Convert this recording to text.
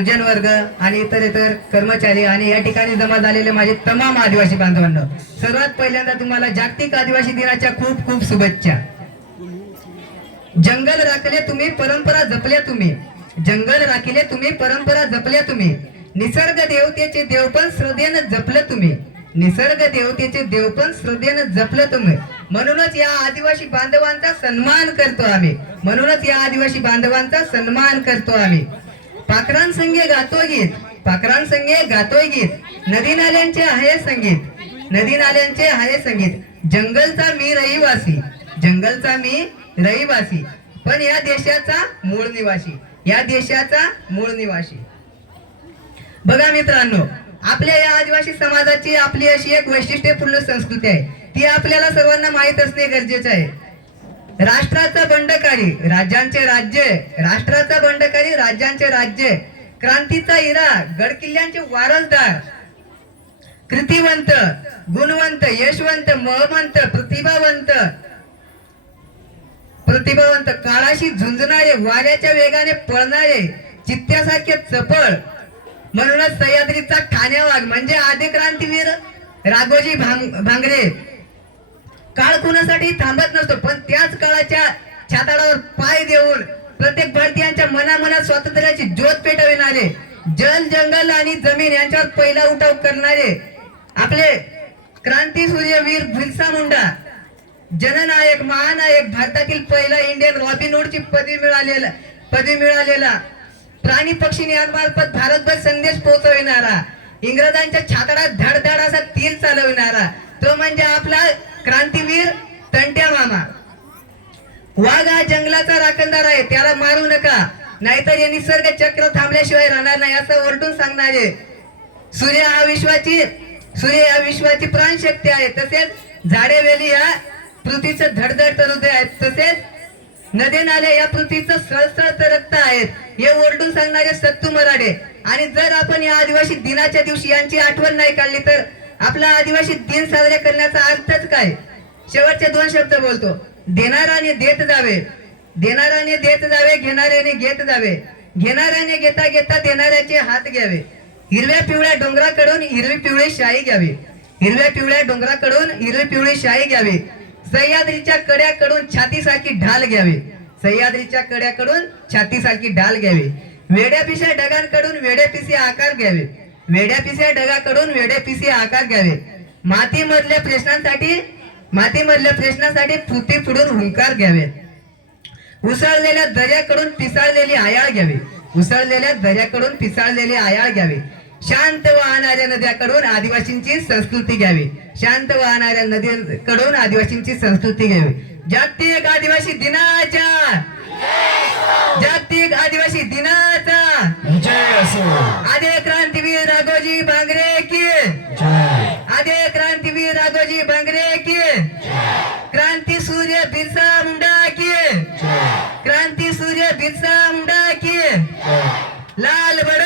सज्जन वर्ग आणि इतर इतर कर्मचारी आणि या ठिकाणी जमा झालेले माझे तमाम आदिवासी बांधवांना सर्वात पहिल्यांदा तुम्हाला जागतिक आदिवासी दिनाच्या खूप खूप शुभेच्छा. जंगल राखले तुम्ही परंपरा जपल्या तुम्ही. जंगल राखिले तुम्ही परंपरा जपल्या तुम्ही. निसर्ग देवतेचे देवपण श्रद्धेनं जपलं तुम्ही. निसर्ग देवतेचे देवपण श्रद्धेनं जपलं तुम्ही. म्हणूनच या आदिवासी बांधवांचा सन्मान करतो आम्ही. म्हणूनच या आदिवासी बांधवांचा सन्मान करतो आम्ही. पाखरांसंगे गातो. गीत पाखरांसंगे गातोय गीत. नदी नाल्यांचे आहे संगीत. नदी नाल्यांचे आहे संगीत. जंगलचा मी रहिवासी. जंगलचा मी रहिवासी. पण या देशाचा मूळ निवासी. या देशाचा मूळ निवासी. बघा मित्रांनो आपल्या या आदिवासी समाजाची आपली अशी एक वैशिष्ट्यपूर्ण संस्कृती आहे. ती आपल्याला सर्वांना माहीत असणे गरजेचे आहे. राष्ट्राचा बंडकारी राज्यांचे राज्य राष्ट्राचा बंडकारी राज्यांचे राज्य क्रांतीचा इरा गडकिल्ल्यांचे वारसदार कृतिवंत गुणवंत यशवंत महमंत प्रतिभावंत प्रतिभावंत काळाशी झुंजणारे वाऱ्याच्या वेगाने पळणारे चित्त्यासारखे चपळ म्हणूनच सह्याद्रीचा ठाण्यावाग म्हणजे आदिक्रांतीवीर राघोजी भांग भांगरे. काळ कुणासाठी थांबत नसतो पण त्याच काळाच्या छाताडावर पाय देऊन प्रत्येक भारतीयांच्या मनामनात स्वातंत्र्याची ज्योत पेटविणारे जल जंगल आणि जमीन यांच्यावर पहिला उठाव करणारे आपले क्रांती सूर्यवीर बिरसा मुंडा जननायक महानायक भारतातील पहिला इंडियन रॉबिनहूडची पदवी मिळालेला पदवी मिळालेला. प्राणी पक्षी नियमार्फत भारतभर संदेश पोहोचविणारा इंग्रजांच्या छातडात धडधड असा तीर चालविणारा तो म्हणजे आपला क्रांतीवीर तंट्या मामा. वाघ हा जंगलाचा राखणदार आहे त्याला मारू नका. नाहीतर हे निसर्ग चक्र थांबल्याशिवाय राहणार नाही असं ओरडून सांगणारे सूर्य हा विश्वाची सूर्य या विश्वाची प्राणशक्ती आहे. तसेच झाडे वेली या पृथ्वीचं धडधड हृदय आहेत तसेच नदे नाले या पृथ्वीचं सळसळत रक्त आहेत. हे ओरडून सांगणारे सत्तू मराठे. आणि जर आपण या आदिवासी दिनाच्या दिवशी यांची आठवण नाही काढली तर आपला आदिवासी दिन साजरे करण्याचा अर्थ शेवटचे दोन शब्द बोलतो. देणाराने देत जावे. देणाराने देत जावे घेणाऱ्याने घेत जावे. घेणाऱ्याने घेता घेता देणाऱ्याचे हात घ्यावे. हिरव्या पिवळ्या डोंगराकडून हिरवी पिवळी शाई घ्यावी. हिरव्या पिवळ्या डोंगराकडून हिरवी पिवळी शाई घ्यावी. सह्याद्रीच्या कड्याकडून छातीसारखी ढाल घ्यावी. सह्याद्रीच्या कड्याकडून छातीसारखी ढाल घ्यावी. वेड्या पिशा ढगांकडून वेड्या पिसे आकार घ्यावे. वेड्या ढगाकडून वेड्या पिसे आकार घ्यावे. मातीमधल्या प्रश्नांसाठी मातीमधल्या प्रश्नासाठी फुटी फुडून हुंकार घ्यावे. उसळलेल्या दर्याकडून पिसाळलेली आयाळ घ्यावी. उसळलेल्या दर्याकडून पिसाळलेली आयाळ घ्यावी. शांत वाहणाऱ्या नद्याकडून आदिवासींची संस्कृती घ्यावी. शांत वाहणाऱ्या नद्यांकडून आदिवासींची संस्कृती घ्यावी. जागतिक आदिवासी दिनाच्या जागतिक आदिवासी दिनाचा विजय असो आदे क्रांतीवीर राघोजी भांगरे की जय आदे क्रांतीवीर राघोजी भांगरे की क्रांती सूर्य बिरसा मुंडा की जय क्रांती सूर्य बिरसा मुंडा की जय लाल भडक